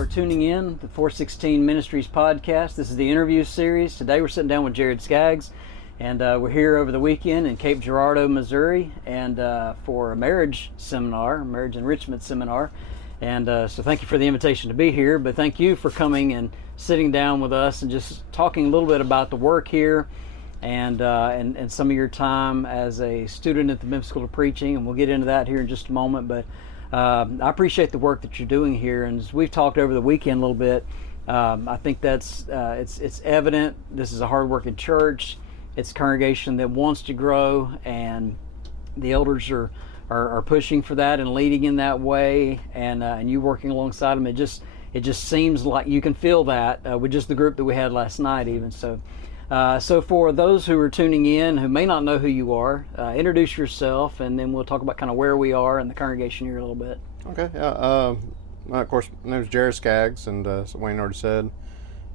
for tuning in to the 416 Ministries podcast. This is the interview series. Today we're sitting down with Jared Scaggs, and we're here over the weekend in Cape Girardeau, Missouri, and for a marriage seminar, marriage enrichment seminar. And so thank you for the invitation to be here, but thank you for coming and sitting down with us and just talking a little bit about the work here and some of your time as a student at the Memphis School of Preaching, and we'll get into that here in just a moment. But I appreciate the work that you're doing here, and as we've talked over the weekend a little bit, I think that's it's evident. This is a hard-working church. It's a congregation that wants to grow, and the elders are pushing for that and leading in that way, and you working alongside them. It just seems like you can feel that with just the group that we had last night, even so. So for those who are tuning in who may not know who you are, introduce yourself, and then we'll talk about kind of where we are in the congregation here a little bit. Okay, yeah. Of course, my name is Jared Scaggs, and as Wayne already said,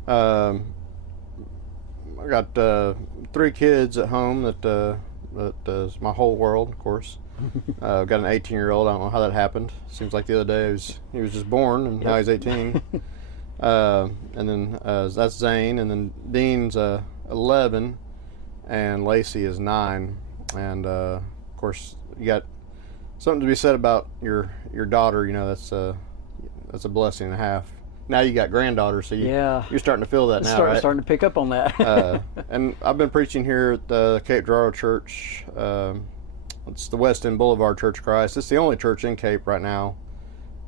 I got 3 kids at home that is my whole world, of course. I've got an 18-year-old. I don't know how that happened. Seems like the other day he was just born, and now he's 18. And then that's Zane, and then Dean's 11, and Lacey is 9. And of course, you got something to be said about your daughter. You know, that's a blessing and a half. Now you got granddaughters, so you're starting to feel that now, right? Starting to pick up on that. And I've been preaching here at the Cape Girardeau Church. It's the West End Boulevard Church of Christ. It's the only church in Cape right now.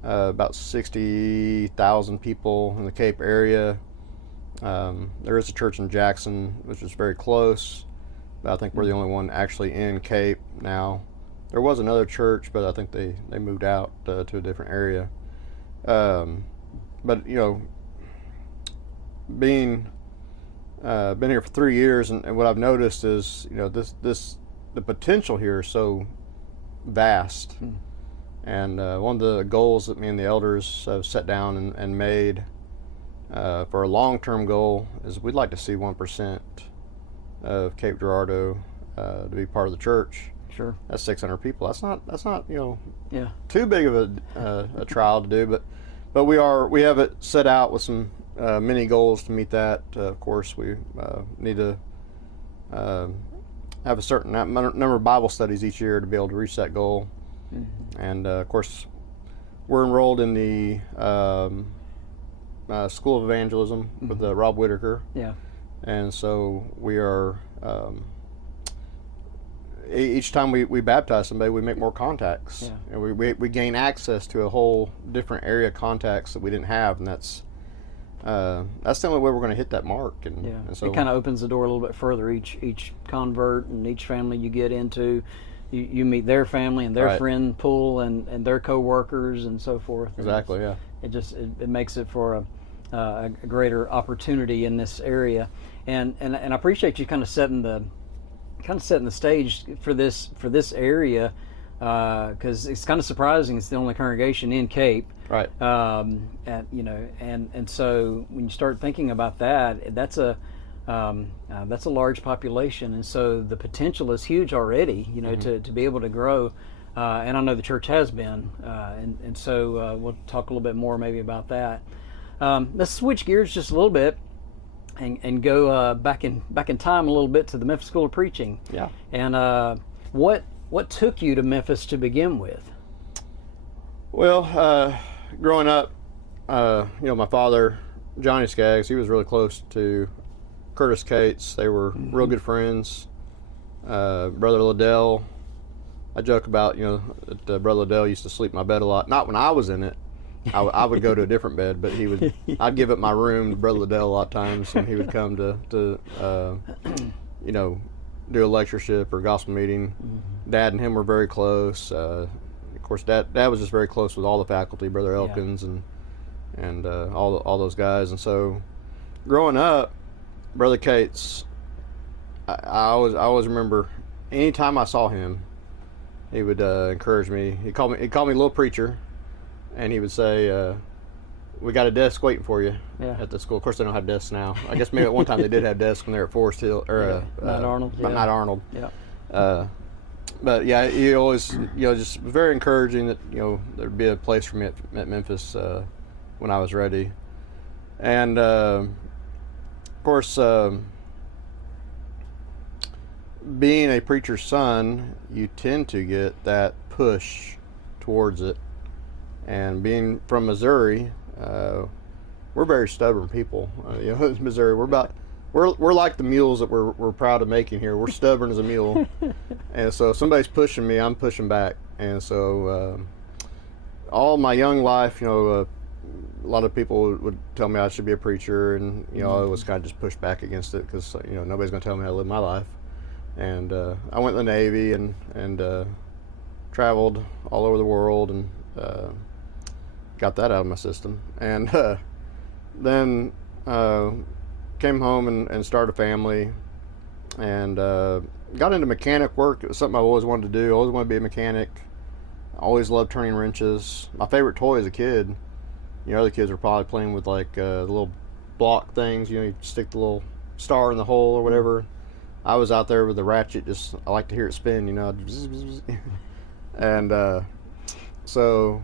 About 60,000 people in the Cape area. There is a church in Jackson, which is very close, but I think we're the only one actually in Cape now. There was another church, but I think they moved out to a different area. But you know, been here for 3 years, and what I've noticed is, you know, the potential here is so vast. And one of the goals that me and the elders have set down and made for a long-term goal is we'd like to see 1% of Cape Girardeau to be part of the church. Sure. That's 600 people. That's not you know, too big of a trial to do, but we have it set out with some mini goals to meet that. Of course, we need to have a certain number of Bible studies each year to be able to reach that goal. Mm-hmm. And of course, we're enrolled in the School of Evangelism with Rob Whitaker. Yeah. And so we are, each time we baptize somebody, we make more contacts. Yeah. And we gain access to a whole different area of contacts that we didn't have, and that's the only way we're going to hit that mark. And so it kind of opens the door a little bit further. Each convert and each family you get into, you meet their family and their friend pool and their co-workers and so forth. Exactly. Yeah. It makes it for a greater opportunity in this area, and I appreciate you kind of setting the stage for this area, because it's kind of surprising it's the only congregation in Cape. Right. And so when you start thinking about that, that's a large population, and so the potential is huge already. You know, to be able to grow, and I know the church has been, and so we'll talk a little bit more maybe about that. Let's switch gears just a little bit and go back in time a little bit to the Memphis School of Preaching. Yeah. And what took you to Memphis to begin with? Well, growing up, you know, my father, Johnny Scaggs, he was really close to Curtis Cates. They were real good friends. Brother Liddell, I joke about, you know, that Brother Liddell used to sleep in my bed a lot. Not when I was in it. I would go to a different bed, but I'd give up my room to Brother Liddell a lot of times, and he would come to you know, do a lectureship or gospel meeting. Dad and him were very close. Of course, Dad was just very close with all the faculty, Brother Elkins and all those guys. And so, growing up, Brother Cates, I always remember anytime I saw him, he would encourage me. He called me Little Preacher, and he would say, "We got a desk waiting for you at the school." Of course, they don't have desks now. I guess maybe at one time they did have desks when they were at Forest Hill or Not Arnold. Not Arnold. Yeah. But yeah, he always, you know, just very encouraging that, you know, there'd be a place for me at Memphis when I was ready. And of course, being a preacher's son, you tend to get that push towards it. And being from Missouri, we're very stubborn people. In Missouri, we're like the mules that we're proud of making here. We're stubborn as a mule. And so if somebody's pushing me, I'm pushing back. And so all my young life, a lot of people would tell me I should be a preacher, and I was kind of just pushed back against it because nobody's going to tell me how to live my life. And I went in the Navy and traveled all over the world and got that out of my system. And then came home and started a family, and got into mechanic work. It was something I always wanted to do. I always wanted to be a mechanic. I always loved turning wrenches. My favorite toy as a kid, other kids were probably playing with like the little block things. You stick the little star in the hole or whatever. I was out there with the ratchet. I like to hear it spin. And so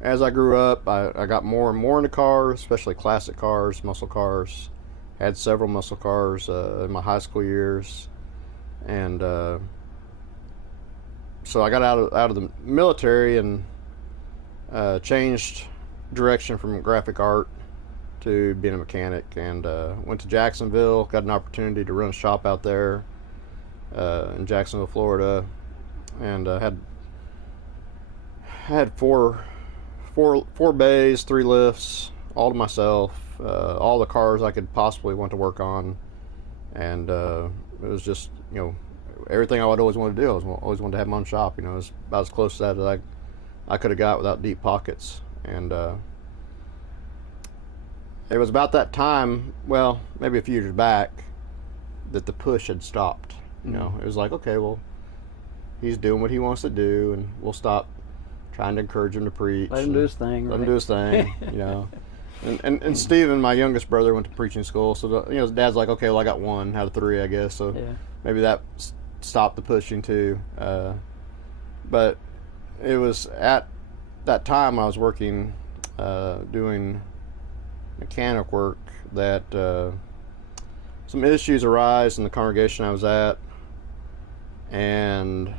as I grew up, I got more and more into cars, especially classic cars, muscle cars. Had several muscle cars in my high school years, and so I got out of the military and changed direction from graphic art to being a mechanic, and went to Jacksonville. Got an opportunity to run a shop out there in Jacksonville, Florida, and had four bays, 3 lifts, all to myself. All the cars I could possibly want to work on, and it was just everything I would always want to do. I always wanted to have my own shop. It was about as close to that as I could have got without deep pockets. And it was about that time, well, maybe a few years back, that the push had stopped. It was like, okay, well, he's doing what he wants to do, and we'll stop trying to encourage him to preach. Let him do his thing. Let him do his thing. And Steven, my youngest brother, went to preaching school, so his dad's like, okay, well, I got 1 out of 3, I guess. So maybe that stopped the pushing too. But it was at that time I was working, doing mechanic work, that some issues arise in the congregation I was at, and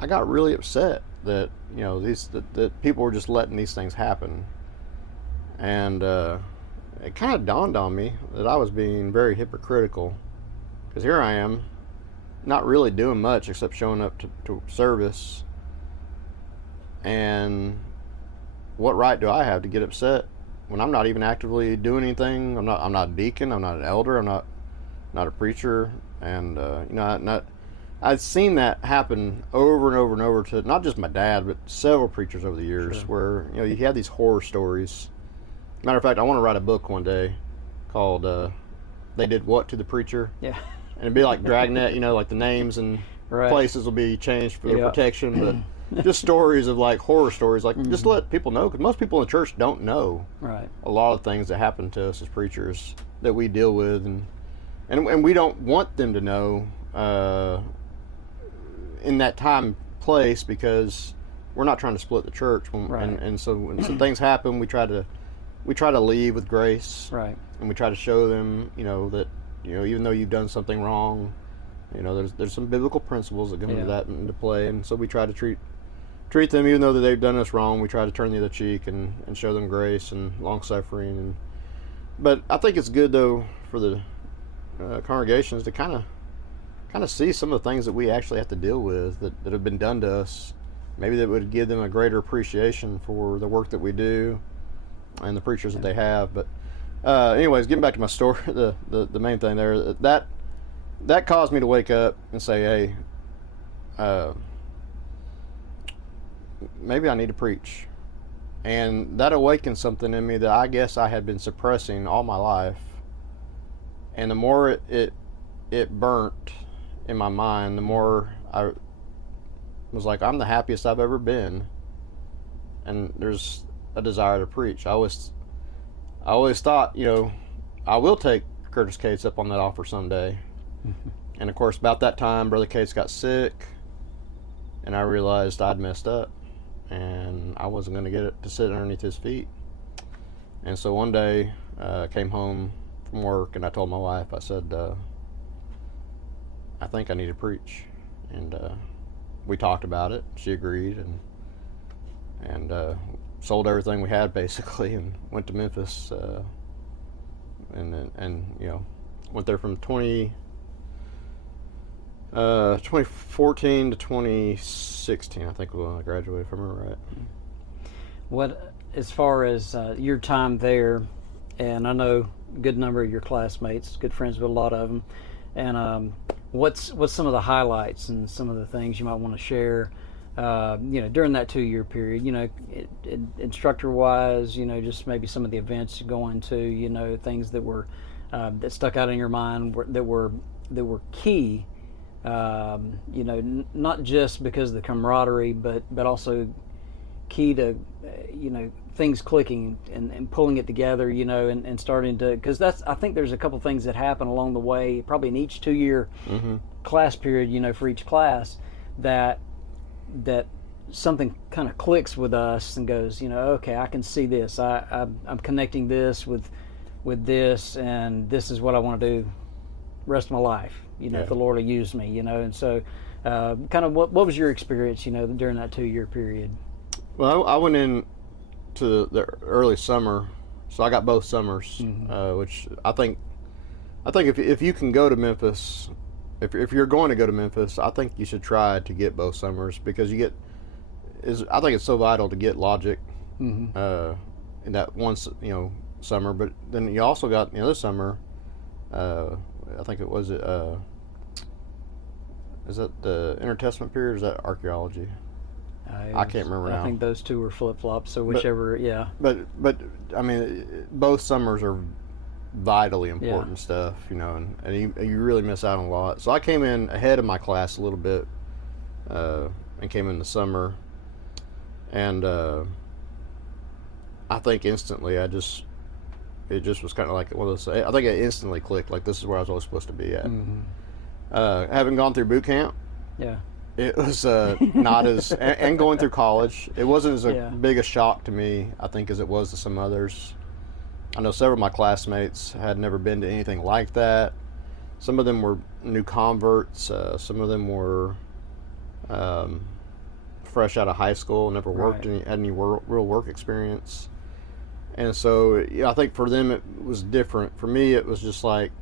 I got really upset that that people were just letting these things happen. And it kind of dawned on me that I was being very hypocritical, because here I am, not really doing much except showing up to service. And what right do I have to get upset when I'm not even actively doing anything? I'm not a deacon. I'm not an elder. I'm not a preacher. And I've seen that happen over and over and over to not just my dad, but several preachers over the years. Sure. Where you have these horror stories. Matter of fact, I want to write a book one day called They Did What to the Preacher? Yeah. And it'd be like Dragnet, like the names and places will be changed for their protection, but just stories of like horror stories, like just let people know, because most people in the church don't know a lot of things that happen to us as preachers that we deal with, and we don't want them to know in that time place, because we're not trying to split the church. And so when some things happen, we try to leave with grace, and we try to show them, that even though you've done something wrong, there's some biblical principles that come into play, and so we try to treat them, even though that they've done us wrong. We try to turn the other cheek and show them grace and long suffering. But I think it's good though for the congregations to kind of see some of the things that we actually have to deal with that have been done to us. Maybe that would give them a greater appreciation for the work that we do and the preachers that they have. But anyways, getting back to my story, the main thing there, that caused me to wake up and say, hey, maybe I need to preach. And that awakened something in me that I guess I had been suppressing all my life. And the more it burnt in my mind, the more I was like, I'm the happiest I've ever been. And there's a desire to preach. I always thought, I will take Curtis Cates up on that offer someday. And of course, about that time, Brother Cates got sick, and I realized I'd messed up, and I wasn't going to get it to sit underneath his feet. And so one day I came home from work and I told my wife, I said, I think I need to preach. And we talked about it. She agreed, and sold everything we had basically and went to Memphis. And went there from 2014 to 2016, I think, when I graduated, if I remember right. What, as far as your time there, and I know a good number of your classmates, good friends with a lot of them, and what's some of the highlights and some of the things you might want to share, during that 2-year period, instructor-wise, just maybe some of the events you're going to, things that were that stuck out in your mind that were key, not just because of the camaraderie, but also key to, things clicking and pulling it together, and starting to, because I think there's a couple things that happen along the way, probably in each 2-year class period, for each class, that something kind of clicks with us and goes, okay, I can see this. I'm connecting this with this, and this is what I want to do rest of my life, if the Lord will use me, and so kind of what was your experience, during that 2-year period? Well, I went in to the early summer, so I got both summers, which I think if you can go to Memphis, if you're going to go to Memphis, I think you should try to get both summers, because I think it's so vital to get logic in that one summer. But then you also got the other summer, I think it was is that the intertestament period or is that archaeology? I can't remember now. I think those two were flip-flops, so whichever, yeah. But I mean, both summers are vitally important stuff, and you really miss out on a lot. So I came in ahead of my class a little bit, and came in the summer, and I think instantly it just was kind of like one of those. I think it instantly clicked, like this is where I was always supposed to be at. Having gone through boot camp, it was not as, and going through college, it wasn't as big a shock to me, I think, as it was to some others. I know several of my classmates had never been to anything like that. Some of them were new converts. Some of them were fresh out of high school, never worked, had any real work experience. And so I think for them it was different. For me, it was just like,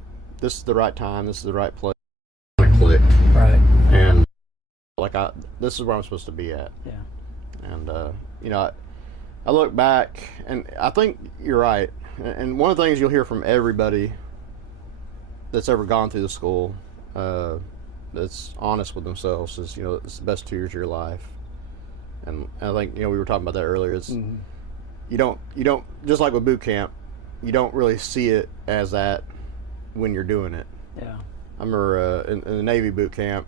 this is the right time, this is the right place. I clicked. Right. And like, this is where I'm supposed to be at. Yeah. And I look back, and I think you're right. And one of the things you'll hear from everybody that's ever gone through the school, that's honest with themselves, is it's the best 2 years of your life. And I think we were talking about that earlier. It's you don't just like with boot camp, you don't really see it as that when you're doing it. Yeah. I remember in the Navy boot camp,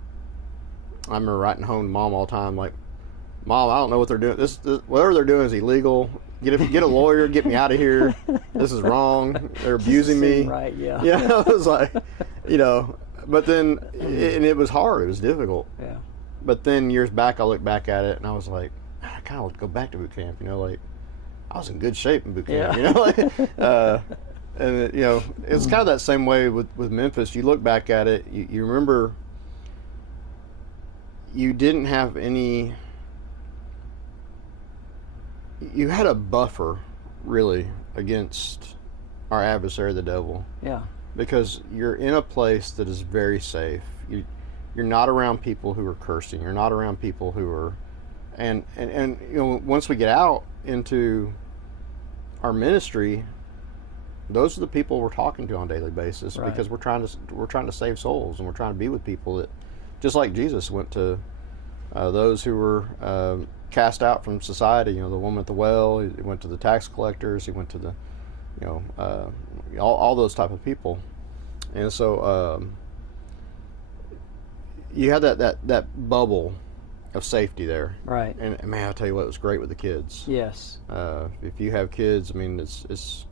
I remember writing home to Mom all the time, like, Mom, I don't know what they're doing. This whatever they're doing is illegal. Get a lawyer. Get me out of here. This is wrong. They're abusing me. Right. Yeah. Yeah. I was like, but then, and it was hard. It was difficult. Yeah. But then years back, I look back at it and I was like, I kind of want to go back to boot camp. Like, I was in good shape in boot camp. And it's kind of that same way with Memphis. You look back at it, you remember you didn't have any. You had a buffer, really, against our adversary, the devil. Yeah. Because you're in a place that is very safe. You're not around people who are cursing. You're not around people who are, and once we get out into our ministry, those are the people we're talking to on a daily basis, because we're trying to save souls, and we're trying to be with people that, just like Jesus went to those who were cast out from society. The woman at the well. He went to the tax collectors. He went to the, all those type of people. And so you had that bubble of safety there. Right. And man, I'll tell you what, it was great with the kids. Yes. If you have kids, I mean, it is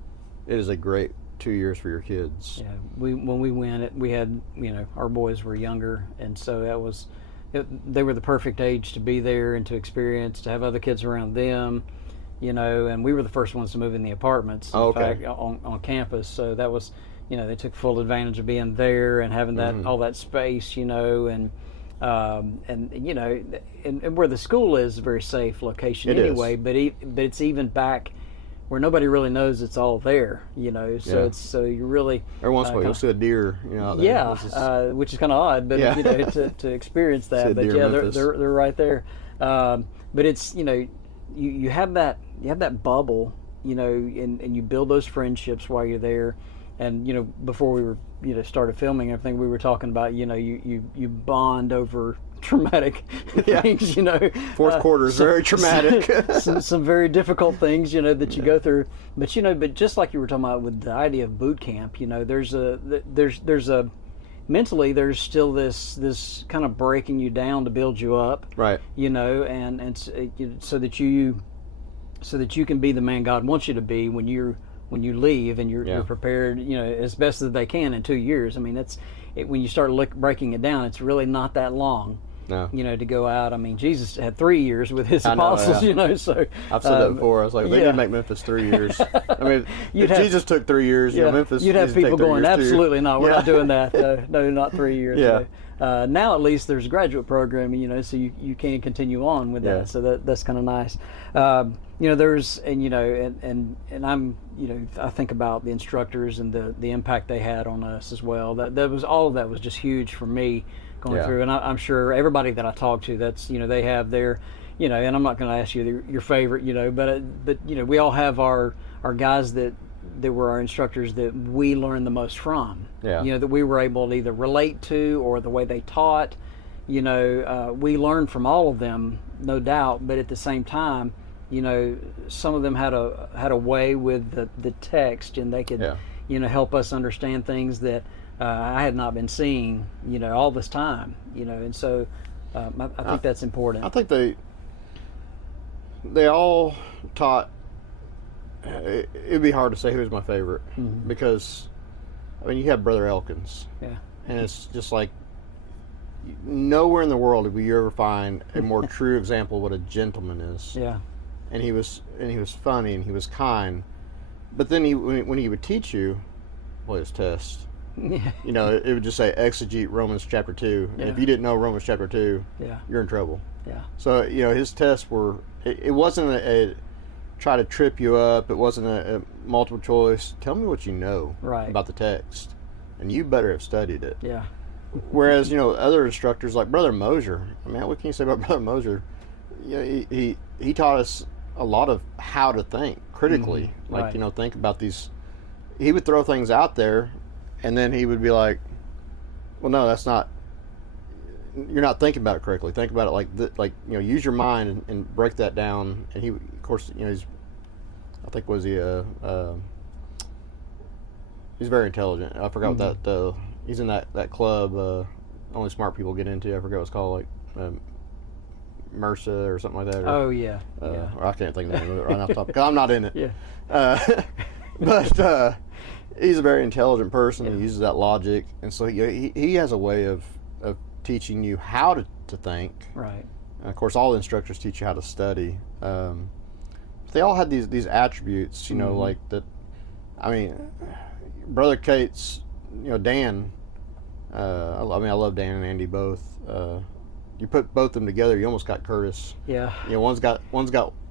a great 2 years for your kids. Yeah. When we went, we had, our boys were younger, and so they were the perfect age to be there and to experience, to have other kids around them, you know, and we were the first ones to move in the apartments, in fact, on campus. So that was, you know, they took full advantage of being there and having that all that space, you know, and you know, and where the school is a very safe location anyway. But it's even back where nobody really knows it's all there, you know. So it's you really every once in a while you'll see a deer, you know, out there. Yeah, which is kind of odd, but you know, to experience that. But yeah, they're right there. But it's, you know, you have that bubble, you know, and you build those friendships while you're there. And, you know, before we were, you know, started filming everything, we were talking about, you know, you bond over traumatic things, you know. Fourth quarter is very traumatic. some very difficult things, you know, that you go through. But, you know, but just like you were talking about with the idea of boot camp, you know, there's a mentally there's still this kind of breaking you down to build you up, right? You know, and so that you can be the man God wants you to be when you leave, and you're prepared, you know, as best as they can in 2 years. I mean, when you start breaking it down, it's really not that long. No. You know, to go out. I mean, Jesus had 3 years with his apostles, you know, so. I've said that before. I was like, they need to make Memphis 3 years. I mean, if Jesus took 3 years, you know, Memphis. You'd have people going, absolutely not, we're not doing that. No, not 3 years. Yeah. Now at least there's a graduate program, you know, so you can continue on with that. So that's kind of nice. You know, there's, and you know, and I'm, you know, I think about the instructors and the impact they had on us as well. That was, all of that was just huge for me going through, and I'm sure everybody that I talk to, that's, you know, they have their, you know, and I'm not going to ask you your favorite, you know, but you know, we all have our guys that were our instructors that we learned the most from. You know, that we were able to either relate to, or the way they taught. You know, we learned from all of them, no doubt, but at the same time, you know, some of them had a way with the text, and they could, you know, help us understand things that I had not been seeing, you know, all this time, you know, and so I think that's important. I think they all taught. It'd be hard to say who's my favorite, because, I mean, you have Brother Elkins, and it's just like, nowhere in the world will you ever find a more true example of what a gentleman is. And he was funny, and he was kind, but then when he would teach you, well, his test. You know, it would just say exegete Romans chapter 2, and if you didn't know Romans chapter 2, you're in trouble. So, you know, his tests were, it wasn't a try to trip you up, it wasn't a multiple choice, tell me what you know about the text, and you better have studied it. Whereas, you know, other instructors like Brother Mosier, I mean, what can you say about Brother Mosier? You know, he taught us a lot of how to think critically, like, you know, think about these. He would throw things out there, and then he would be like, well, no, that's not, you're not thinking about it correctly. Think about it like you know, use your mind and break that down. And he, of course, you know, he's very intelligent. I forgot what that, he's in that club, only smart people get into. I forgot what it's called, like MRSA or something like that. Or, or I can't think of the name of it right off the top, because I'm not in it. But he's a very intelligent person. He uses that logic, and so he has a way of teaching you how to think. And of course, all the instructors teach you how to study. They all had these attributes, you know, like that. I mean, Brother Cates, you know, Dan. I mean, I love Dan and Andy both. You put both of them together, you almost got Curtis. You know, one's got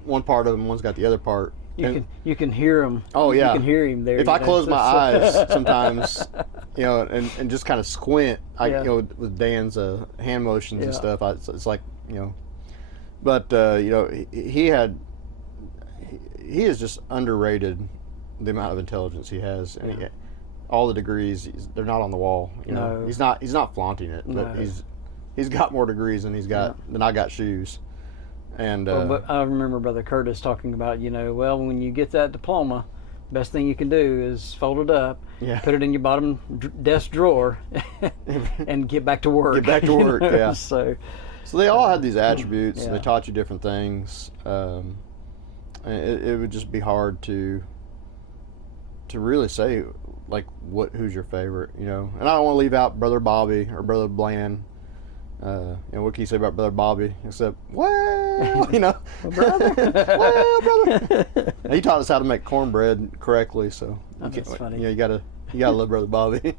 one part of him, one's got the other part. You can hear him. Oh yeah, you can hear him there. If I close my eyes sometimes, you know, and just kind of squint, you know, with Dan's hand motions and stuff, it's like, you know. But you know, he is just underrated, the amount of intelligence he has, and all the degrees, they're not on the wall. You know, he's not flaunting it, but he's got more degrees than than I got shoes. And but I remember Brother Curtis talking about, you know, well, when you get that diploma, best thing you can do is fold it up, put it in your bottom desk drawer, and get back to work. Get back to work. Know? So they all had these attributes, and they taught you different things. And it would just be hard to really say, like, who's your favorite, you know. And I don't want to leave out Brother Bobby or Brother Bland. And what can you say about Brother Bobby? Except, well, you know, brother. well, brother. He taught us how to make cornbread correctly, so That's funny. You know, you gotta love Brother Bobby.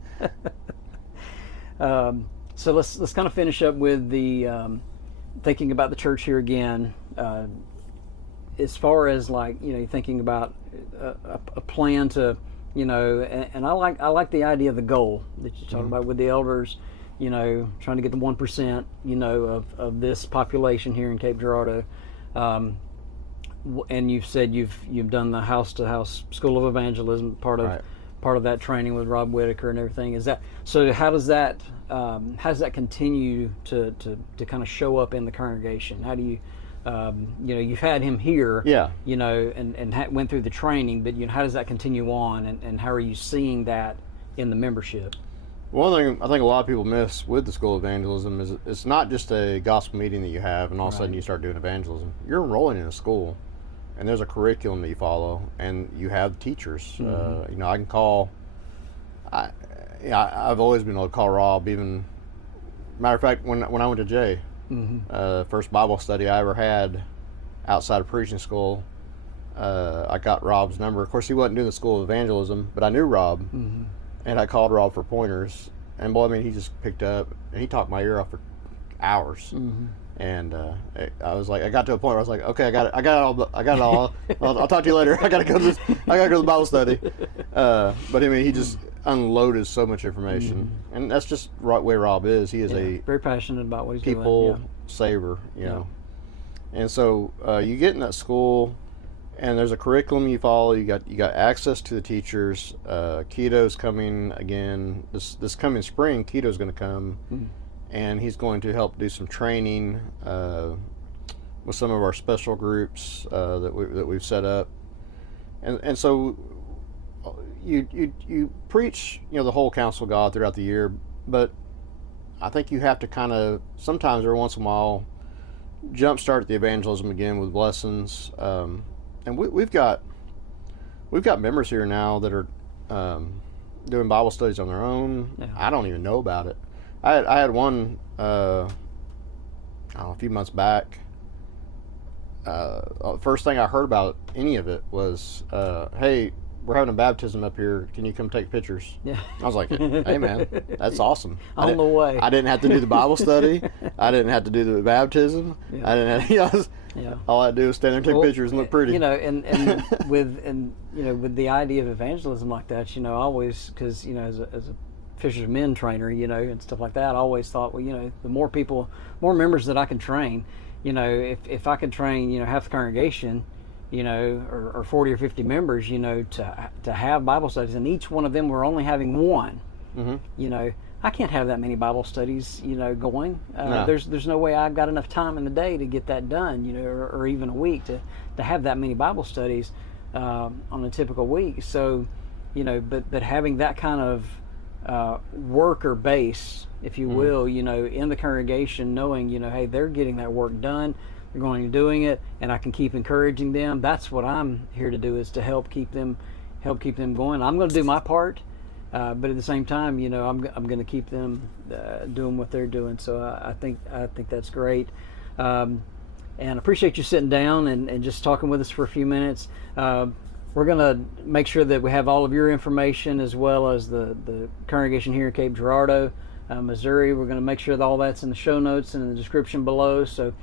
So let's kind of finish up with the thinking about the church here again. As far as, like, you know, thinking about a plan to, you know, and I like the idea of the goal that you talk about with the elders, you know, trying to get the 1%, you know, of this population here in Cape Girardeau. And you've said you've done the house to house School of Evangelism, part of that training with Rob Whitaker and everything. Is that so? How does that continue to kind of show up in the congregation? How do you, you know, you've had him here, you know, and went through the training, but, you know, how does that continue on, and how are you seeing that in the membership? One thing I think a lot of people miss with the School of Evangelism is it's not just a gospel meeting that you have and all of a sudden you start doing evangelism. You're enrolling in a school, and there's a curriculum that you follow, and you have teachers. You know, I can call. I've always been able to call Rob. Even matter of fact, when I went to Jay, first Bible study I ever had outside of preaching school, I got Rob's number. Of course, he wasn't doing the School of Evangelism, but I knew Rob, and I called Rob for pointers. And boy, I mean, he just picked up and he talked my ear off for hours. And I was like, I got to a point where I was like, okay, I got it all. I'll talk to you later. I gotta go to the Bible study. But I mean, he just unloaded so much information, and that's just the way Rob is. He is a very passionate about what he's doing. People saver, you know. And so you get in that school, and there's a curriculum you follow. You got access to the teachers. Keto's coming again this coming spring. Keto's going to come. And he's going to help do some training with some of our special groups that we've set up, and so you preach, you know, the whole counsel of God throughout the year, but I think you have to kind of sometimes every once in a while jumpstart the evangelism again with lessons, and we've got members here now that are doing Bible studies on their own. I don't even know about it. I had one I don't know, a few months back. First thing I heard about any of it was, hey, we're having a baptism up here. Can you come take pictures? I was like, hey man, that's awesome. On the way. I didn't have to do the Bible study. I didn't have to do the baptism. I didn't have, you know, all I had to do was stand there and take pictures and look pretty. You know, and you know, with the idea of evangelism like that, you know, I always, because, you know, as a Fishers of Men trainer, you know, and stuff like that, I always thought, well, you know, the more people, more members that I can train, you know, if I could train, you know, half the congregation, you know, or 40 or 50 members, you know, to have Bible studies, and each one of them were only having one, you know, I can't have that many Bible studies, you know, going. No. There's no way I've got enough time in the day to get that done, you know, or even a week to have that many Bible studies on a typical week. So, you know, but having that kind of worker base, if you will, you know, in the congregation, knowing, you know, hey, they're getting that work done, they're going and doing it, and I can keep encouraging them. That's what I'm here to do, is to help keep them going. I'm going to do my part, but at the same time, you know, I'm going to keep them doing what they're doing. So I think that's great, and I appreciate you sitting down and just talking with us for a few minutes. We're going to make sure that we have all of your information, as well as the congregation here in Cape Girardeau, Missouri. We're going to make sure that all that's in the show notes and in the description below, so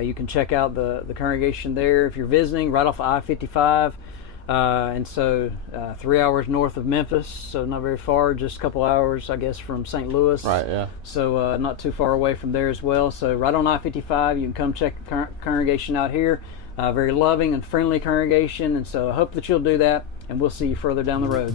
you can check out the congregation there if you're visiting, right off I-55. And so 3 hours north of Memphis, so not very far, just a couple hours, I guess, from St. Louis. Right, yeah. So not too far away from there as well. So right on I-55, you can come check the congregation out here. Very loving and friendly congregation, and so I hope that you'll do that, and we'll see you further down the road.